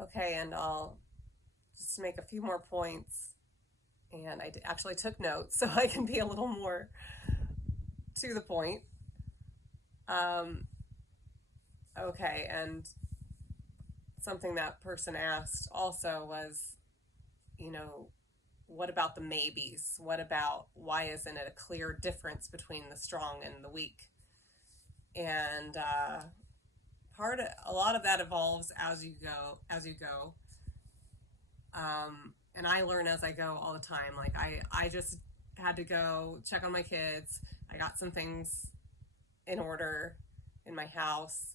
Okay, and I'll just make a few more points. And actually took notes so I can be a little more to the point. Um, okay, and something that person asked also was, you know, what about the maybes? What about why isn't it a clear difference between the strong and the weak? And a lot of that evolves as you go. And I learn as I go all the time. Like I just had to go check on my kids. I got some things in order in my house,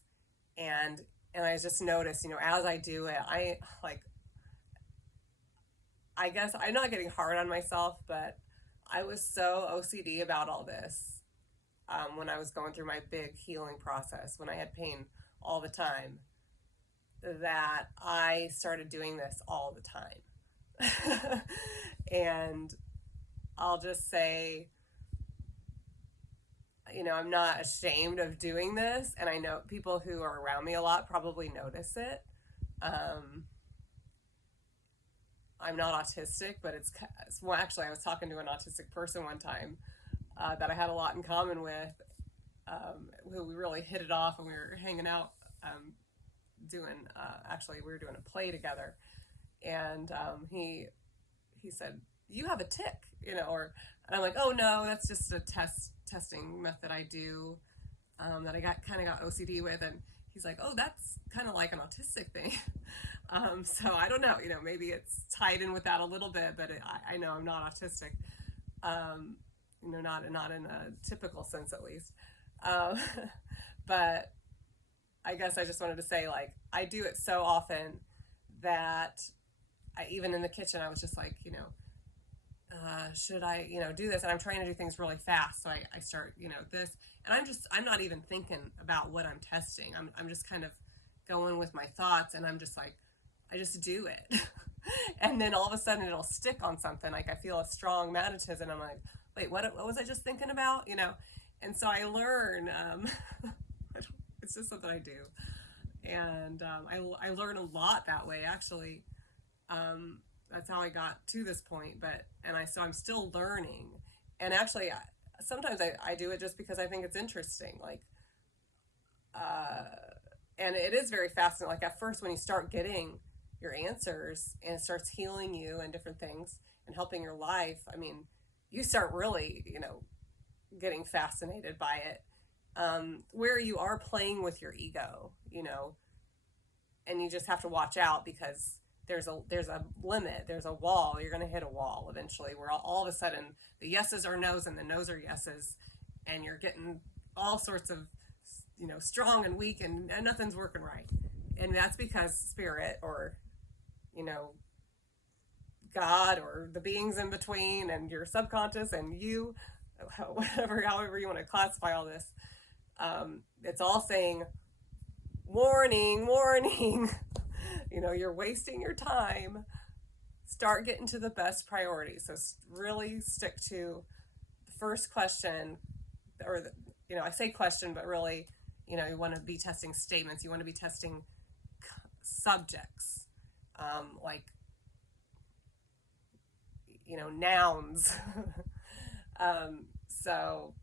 and I just noticed, as I do it, I guess I'm not getting hard on myself, but I was so OCD about all this when I was going through my big healing process, when I had pain all the time, that I started doing this all the time. And I'll just say, I'm not ashamed of doing this, and I know people who are around me a lot probably notice it. Um, I'm not autistic, but well, actually, I was talking to an autistic person one time that I had a lot in common with, who we really hit it off, and we were hanging out, actually, we were doing a play together, and he said, "You have a tick," and I'm like, "Oh no, that's just a testing method I do that I got OCD with," and he's like, "Oh, that's kind of like an autistic thing." So I don't know, maybe it's tied in with that a little bit, but I know I'm not autistic, um, not in a typical sense at least. Um, but I guess I just wanted to say, like, I do it so often that even in the kitchen, I was just like, should I, do this? And I'm trying to do things really fast. So I start, this, and I'm not even thinking about what I'm testing. I'm just kind of going with my thoughts, and I'm just like, I just do it. And then all of a sudden it'll stick on something. Like I feel a strong magnetism. I'm like, wait, what was I just thinking about? And so I learn, it's just something I do. And I learn a lot that way, actually. That's how I got to this point. So I'm still learning. And actually, sometimes I do it just because I think it's interesting. Uh, and it is very fascinating. Like at first, when you start getting your answers and it starts healing you and different things and helping your life, I mean, you start really, getting fascinated by it. Where you are playing with your ego, and you just have to watch out because there's a limit, there's a wall. You're going to hit a wall eventually where all of a sudden the yeses are no's and the no's are yeses, and you're getting all sorts of strong and weak, and nothing's working right. And that's because spirit, or you know God, or the beings in between, and your subconscious, and you, whatever, however you want to classify all this, it's all saying, warning, warning. You're wasting your time. Start getting to the best priorities. So really stick to the first question, or I say question, but really, you want to be testing statements. You want to be testing subjects, like nouns. um, so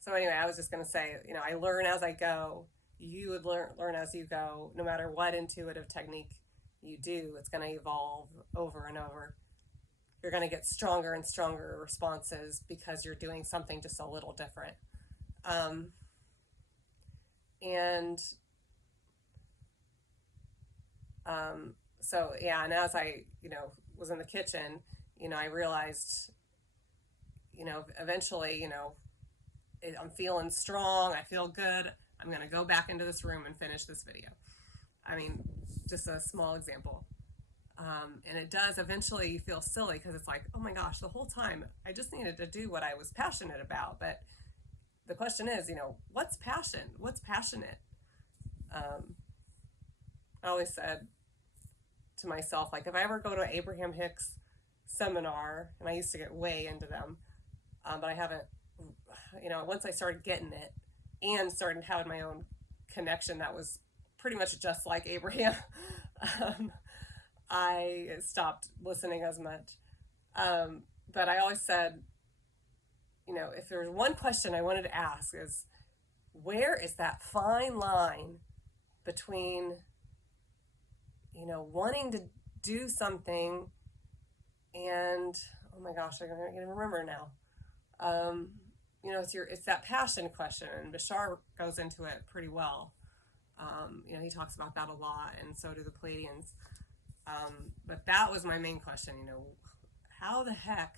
so anyway, I was just going to say, I learn as I go. You would learn as you go. No matter what intuitive technique you do, it's going to evolve over and over. You're going to get stronger and stronger responses because you're doing something just a little different. Um, and so yeah, and as I was in the kitchen, I realized, eventually, I'm feeling strong. I feel good. I'm going to go back into this room and finish this video. I mean, just a small example. And it does eventually, you feel silly because it's like, oh my gosh, the whole time I just needed to do what I was passionate about. But the question is, what's passion? What's passionate? Um, I always said to myself, like, if I ever go to an Abraham Hicks seminar, and I used to get way into them, but I haven't, once I started getting it and started having my own connection that was pretty much just like Abraham, um, I stopped listening as much. But I always said, if there was one question I wanted to ask is, where is that fine line between, wanting to do something and, oh my gosh, I can't even remember now. It's that passion question, and Bashar goes into it pretty well. He talks about that a lot, and so do the Pleiadians. But that was my main question. How the heck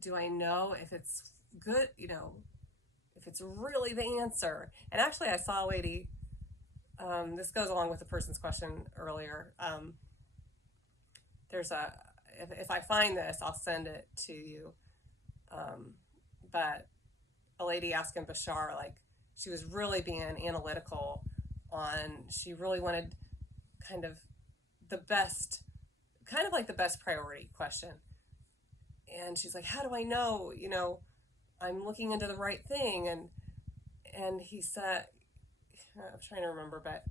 do I know if it's good? If it's really the answer? And actually, I saw a lady. This goes along with the person's question earlier. If I find this, I'll send it to you. But a lady asking Bashar, she was really being analytical she really wanted kind of the best priority question. And she's like, how do I know, I'm looking into the right thing? And he said, I'm trying to remember, but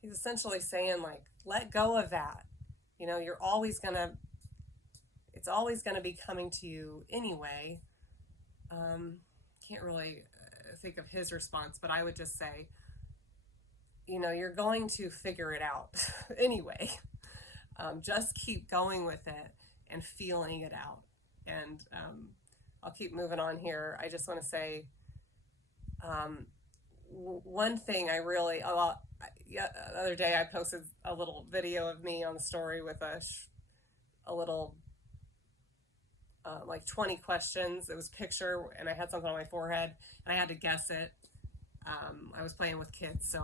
he's essentially saying, let go of that. It's always gonna be coming to you anyway. Can't really think of his response, but I would just say, you're going to figure it out anyway. Just keep going with it and feeling it out. And I'll keep moving on here. I just want to say, one thing the other day I posted a little video of me on the story with a little 20 questions. It was a picture, and I had something on my forehead, and I had to guess it. I was playing with kids, so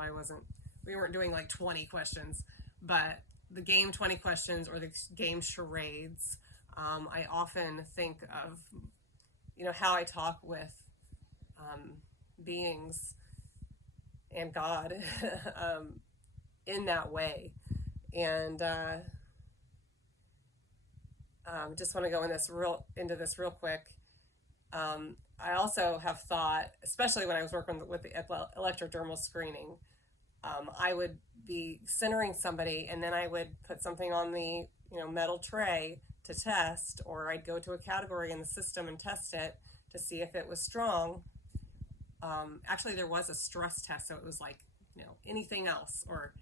we weren't doing 20 questions, but the game 20 questions or the game charades, I often think of, how I talk with beings and God in that way. And just want to go into this real quick. I also have thought, especially when I was working with the electrodermal screening, I would be centering somebody, and then I would put something on the metal tray to test, or I'd go to a category in the system and test it to see if it was strong. Actually, there was a stress test, so it was anything else, or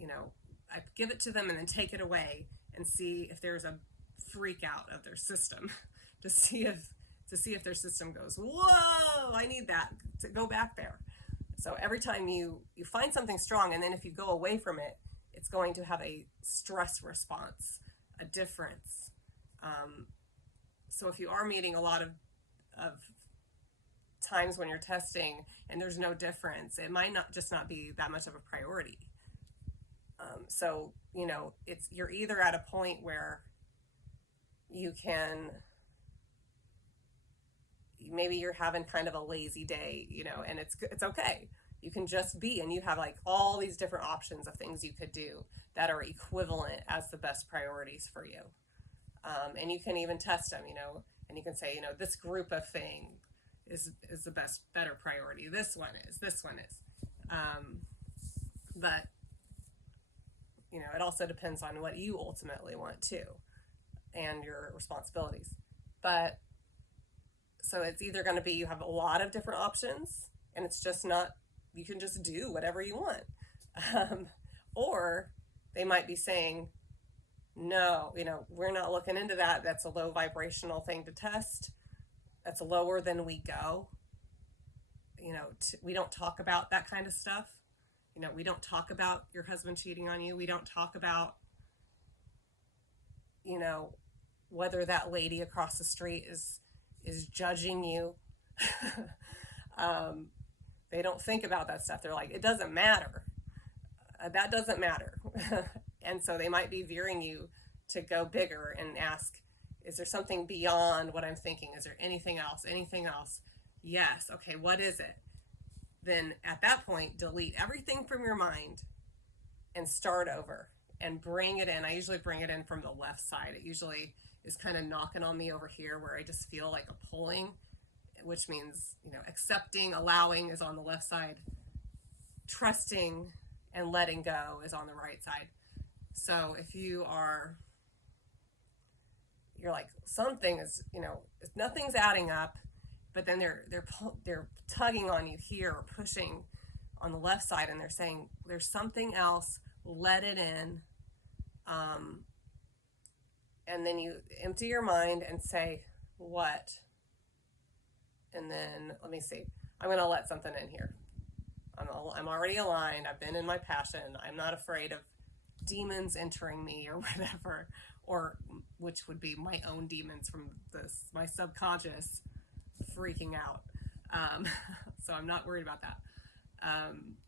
I give it to them and then take it away and see if there's a freak out of their system to see if their system goes, whoa, I need that to go back there. So every time you find something strong, and then if you go away from it, it's going to have a stress response, a difference. So if you are meeting a lot of times when you're testing and there's no difference, it might not be that much of a priority. So you're either at a point where you can, maybe you're having kind of a lazy day, and it's okay. You can just be, and you have all these different options of things you could do that are equivalent as the best priorities for you. And you can even test them, and you can say, this group of thing is the better priority. This one is. But it also depends on what you ultimately want too, and your responsibilities. But so it's either going to be you have a lot of different options, and it's just not, you can just do whatever you want. Or they might be saying, no, we're not looking into that. That's a low vibrational thing to test. That's lower than we go. We don't talk about that kind of stuff. We don't talk about your husband cheating on you. We don't talk about, whether that lady across the street is judging you. They don't think about that stuff. They're like, it doesn't matter. That doesn't matter. And so they might be veering you to go bigger and ask, is there something beyond what I'm thinking? Is there anything else? Yes. Okay, what is it? Then at that point, delete everything from your mind and start over and bring it in. I usually bring it in from the left side. It usually is kind of knocking on me over here where I just feel like a pulling, which means, accepting, allowing is on the left side. trusting and letting go is on the right side. So if you're like, something is, nothing's adding up, but then they're tugging on you here or pushing on the left side, and they're saying there's something else, let it in. And then you empty your mind and say, what? And then, let me see. I'm going to let something in here. I'm already aligned. I've been in my passion. I'm not afraid of demons entering me or whatever, or which would be my own demons from my subconscious freaking out. So I'm not worried about that.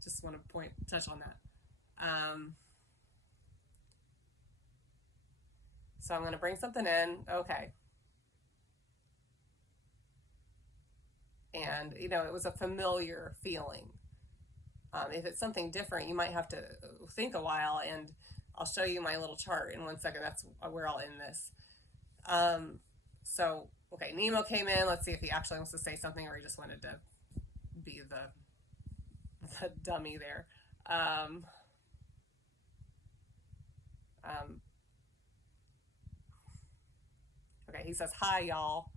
Just want to touch on that. So I'm going to bring something in. Okay. And, it was a familiar feeling. If it's something different, you might have to think a while, and I'll show you my little chart in 1 second. That's where I'll end this. So, okay, Nemo came in. Let's see if he actually wants to say something, or he just wanted to be the dummy there. Okay, he says, hi, y'all.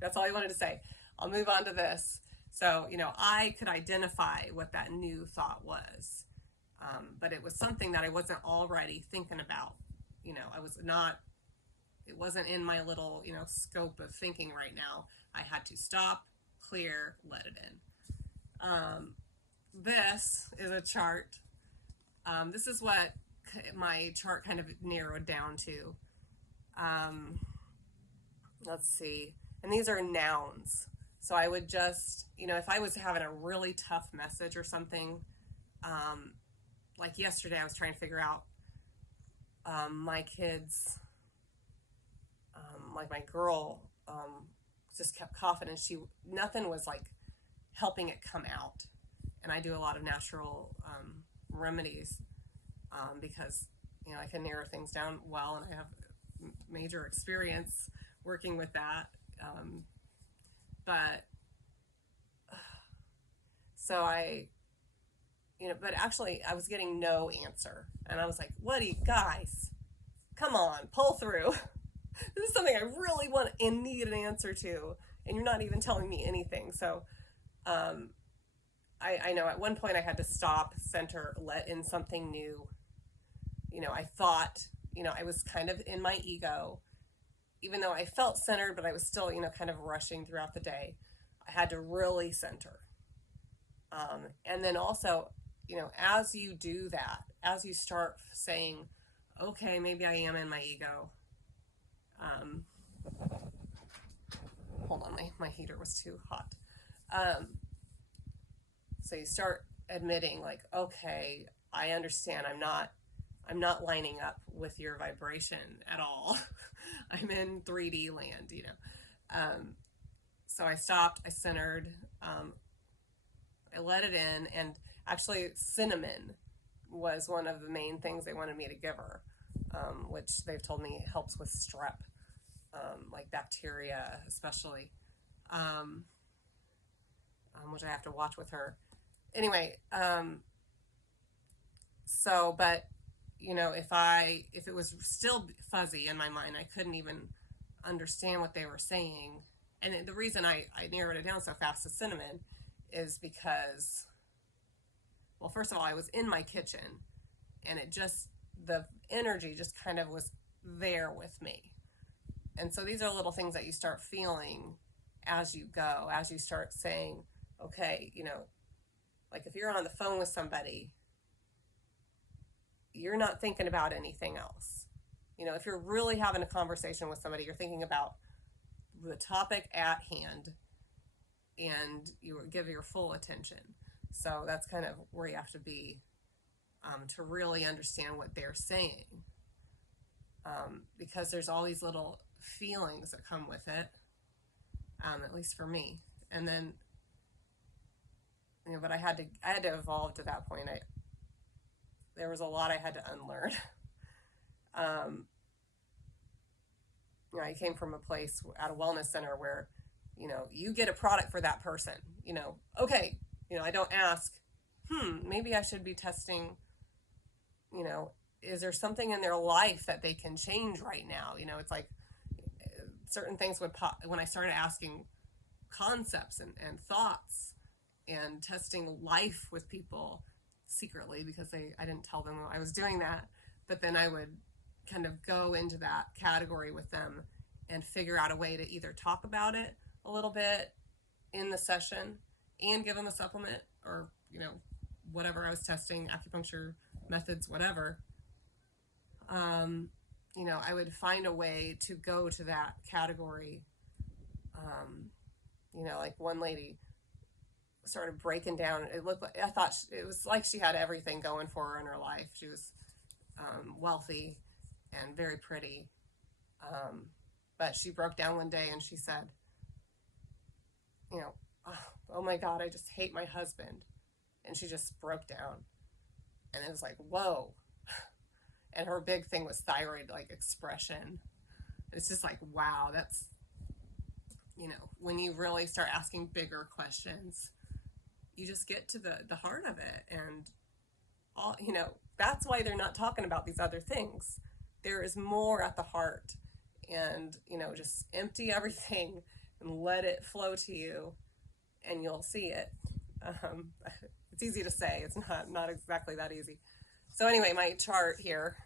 That's all he wanted to say. I'll move on to this. So, I could identify what that new thought was. But it was something that I wasn't already thinking about. It wasn't in my little, scope of thinking right now. I had to stop, clear, let it in. This is a chart. This is what my chart kind of narrowed down to. Let's see. And these are nouns. So I would just, if I was having a really tough message or something, like yesterday I was trying to figure out my kids, like my girl just kept coughing, and nothing was like helping it come out. And I do a lot of natural remedies because, I can narrow things down well, and I have major experience working with that. But so but actually I was getting no answer, and I was like, what do you guys, come on, pull through. This is something I really want and need an answer to, and you're not even telling me anything. So I know at one point I had to stop, center, let in something new. I thought, I was kind of in my ego, even though I felt centered, but I was still, kind of rushing throughout the day. I had to really center. And then also, as you do that, as you start saying, okay, maybe I am in my ego. Hold on, my heater was too hot. So you start admitting, like, okay, I understand. I'm not lining up with your vibration at all. I'm in 3D land, So I stopped, I centered, I let it in, and actually cinnamon was one of the main things they wanted me to give her, which they've told me helps with strep, like bacteria especially, which I have to watch with her. Anyway, but if it was still fuzzy in my mind, I couldn't even understand what they were saying. And the reason I narrowed it down so fast to cinnamon is because, well, first of all, I was in my kitchen, and the energy just kind of was there with me. And so these are little things that you start feeling as you go, as you start saying, okay, like if you're on the phone with somebody, you're not thinking about anything else. If you're really having a conversation with somebody, you're thinking about the topic at hand, and you give your full attention. So that's kind of where you have to be to really understand what they're saying, because there's all these little feelings that come with it, at least for me. And then, but I had to evolve to that point. There was a lot I had to unlearn. I came from a place at a wellness center where, you get a product for that person. Okay, I don't ask, maybe I should be testing, you know, is there something in their life that they can change right now? It's like certain things would pop when I started asking concepts and thoughts and testing life with people secretly, because I didn't tell them I was doing that. But then I would kind of go into that category with them and figure out a way to either talk about it a little bit in the session and give them a supplement, or whatever I was testing, acupuncture methods, whatever. I would find a way to go to that category. Like one lady started breaking down. I thought it was like she had everything going for her in her life. She was wealthy and very pretty. But she broke down one day and she said, oh my God, I just hate my husband. And she just broke down. And it was like, whoa. And her big thing was thyroid, like, expression. It's just like, wow, that's, when you really start asking bigger questions, you just get to the heart of it. And all, that's why they're not talking about these other things. There is more at the heart. And, just empty everything and let it flow to you, and you'll see it. It's easy to say. It's not exactly that easy. So anyway, my chart here,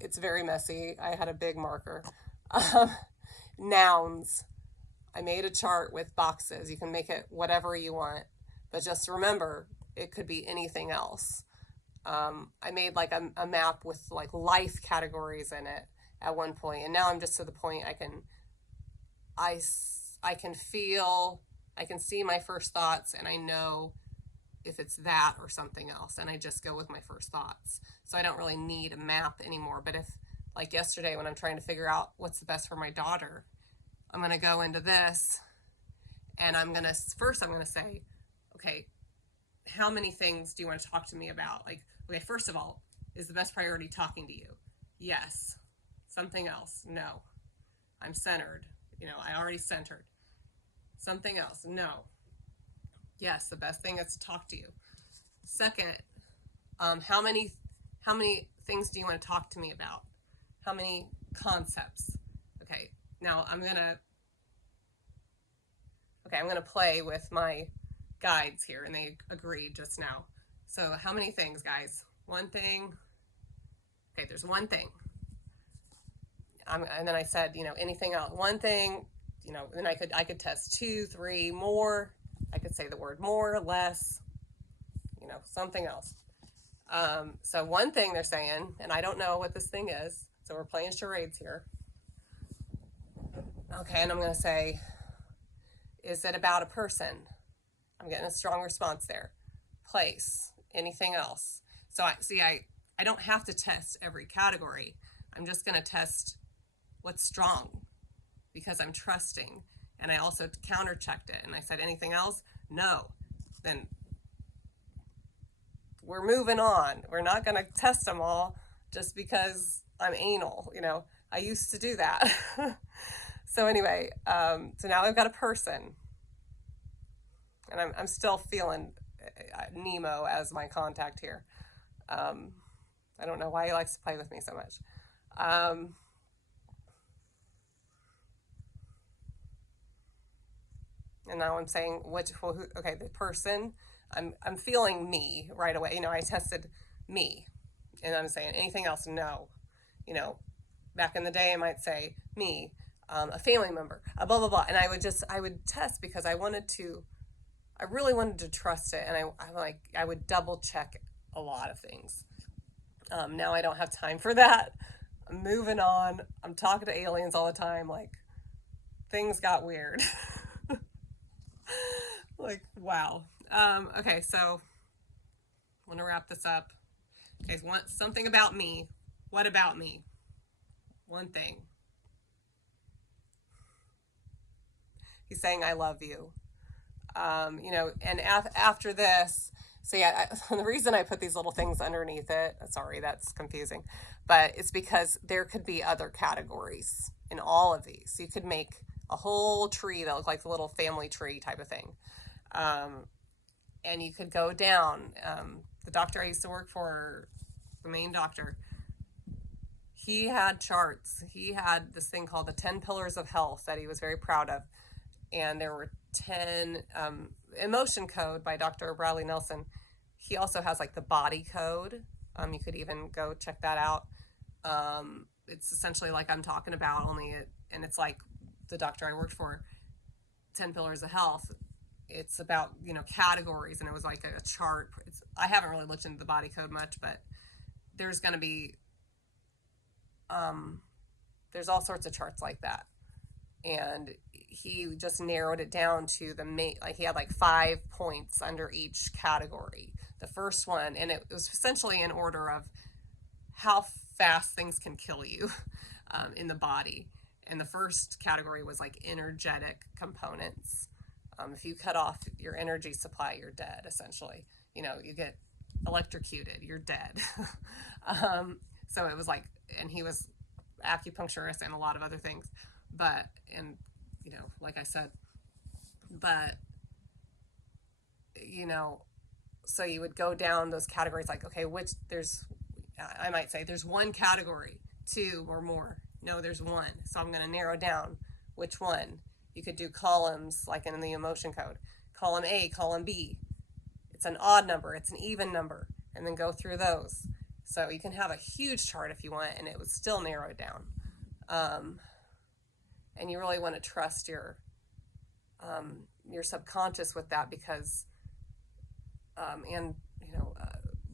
it's very messy. I had a big marker. Nouns. I made a chart with boxes. You can make it whatever you want, but just remember, it could be anything else. I made like a map with like life categories in it at one point, and now I'm just to the point I can feel, I can see my first thoughts, and I know if it's that or something else, and I just go with my first thoughts. So I don't really need a map anymore. But if, like yesterday, when I'm trying to figure out what's the best for my daughter, I'm going to go into this, and I'm going to say, okay, how many things do you want to talk to me about? Like, okay, first of all, is the best priority talking to you? Yes. Something else? No. I'm centered. I already centered. Something else? No. Yes, the best thing is to talk to you. Second, how many things do you want to talk to me about? How many concepts? Okay, now I'm gonna play with my guides here, and they agreed just now. So how many things, guys? One thing. Okay, there's one thing. And then I said, anything else? One thing. Then I could test 2, 3 more. I could say the word more, less. Something else. So one thing they're saying, and I don't know what this thing is. So we're playing charades here. Okay, and I'm going to say, is it about a person? I'm getting a strong response there. Place. Anything else? So I don't have to test every category. I'm just going to test what's strong, because I'm trusting. And I also counter-checked it. And I said, anything else? No. Then we're moving on. We're not going to test them all just because I'm anal. I used to do that. So anyway, so now I've got a person. And I'm still feeling Nemo as my contact here. I don't know why he likes to play with me so much. And now I'm saying the person. I'm feeling me right away. I tested me, and I'm saying anything else? No. Back in the day, I might say me, a family member, blah blah blah, and I would test because I really wanted to trust it, and I would double check a lot of things. Now I don't have time for that. I'm moving on. I'm talking to aliens all the time. Like, things got weird. Like, wow. Okay, so I want to wrap this up. Okay, so something about me. What about me? One thing. He's saying, I love you. And after this, so yeah, the reason I put these little things underneath it, sorry, that's confusing, but it's because there could be other categories in all of these. You could make a whole tree that looked like the little family tree type of thing. Um, and you could go down. The doctor I used to work for, the main doctor, he had charts. He had this thing called the 10 Pillars of Health that he was very proud of. And there were 10 emotion code by Dr. Bradley Nelson. He also has like the body code. You could even go check that out. It's essentially like I'm talking about, and it's like the doctor I worked for, 10 Pillars of Health. It's about, categories, and it was like a chart. I haven't really looked into the body code much, but there's going to be, there's all sorts of charts like that. And he just narrowed it down to the main, like he had like 5 points under each category. The first one, and it was essentially in order of how fast things can kill you in the body. And the first category was like energetic components. If you cut off your energy supply, you're dead, essentially. You get electrocuted, you're dead. So it was like, and he was acupuncturist and a lot of other things. But, and, like I said, but, so you would go down those categories like, okay, I might say there's one category, 2 or more. No, there's one. So I'm going to narrow down which one. You could do columns like in the emotion code. Column A, column B. It's an odd number, it's an even number, and then go through those. So you can have a huge chart if you want, and it would still narrow it down. And you really want to trust your subconscious with that, because and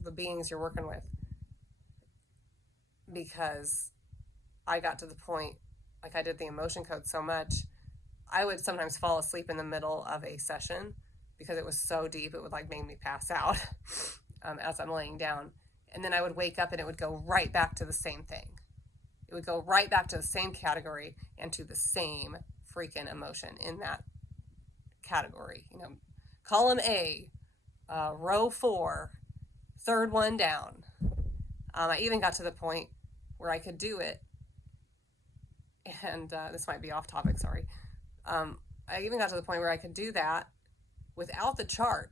the beings you're working with, because I got to the point, like I did the emotion code so much, I would sometimes fall asleep in the middle of a session because it was so deep, it would like make me pass out as I'm laying down. And then I would wake up and it would go right back to the same thing. It would go right back to the same category and to the same freaking emotion in that category. Column A, row 4, third one down. I even got to the point where I could do it, and this might be off topic, sorry. I even got to the point where I could do that without the chart,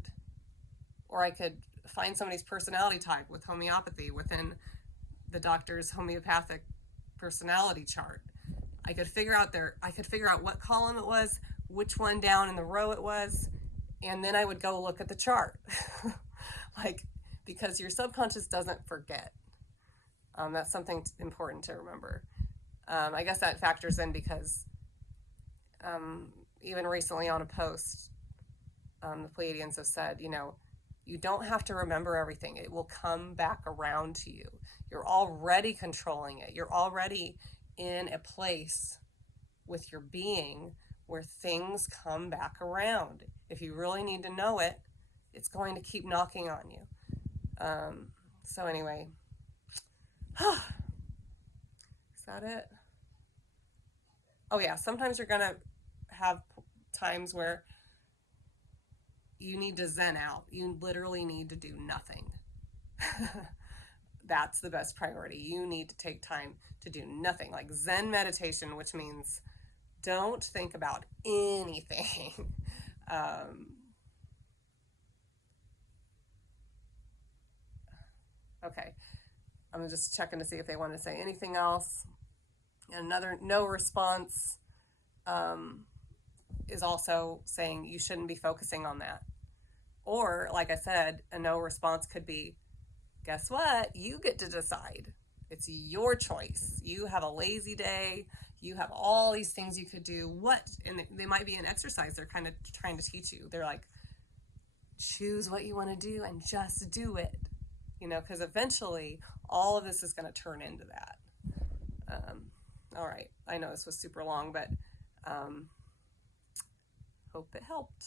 or I could find somebody's personality type with homeopathy within the doctor's homeopathic personality chart. I could figure out what column it was, which one down in the row it was, and then I would go look at the chart. Because your subconscious doesn't forget. That's something important to remember. I guess that factors in because even recently on a post, the Pleiadians have said, you don't have to remember everything. It will come back around to you. You're already controlling it. You're already in a place with your being where things come back around. If you really need to know it, it's going to keep knocking on you. So anyway, is that it? Oh yeah, sometimes you're gonna have times where you need to zen out. You literally need to do nothing. That's the best priority. You need to take time to do nothing, like Zen meditation, which means don't think about anything. Okay, I'm just checking to see if they want to say anything else. And another no response is also saying you shouldn't be focusing on that. Or, like I said, a no response could be, guess what? You get to decide. It's your choice. You have a lazy day. You have all these things you could do. And they might be an exercise they're kind of trying to teach you. They're like, choose what you want to do and just do it. Because eventually all of this is going to turn into that. All right. I know this was super long, but hope it helped.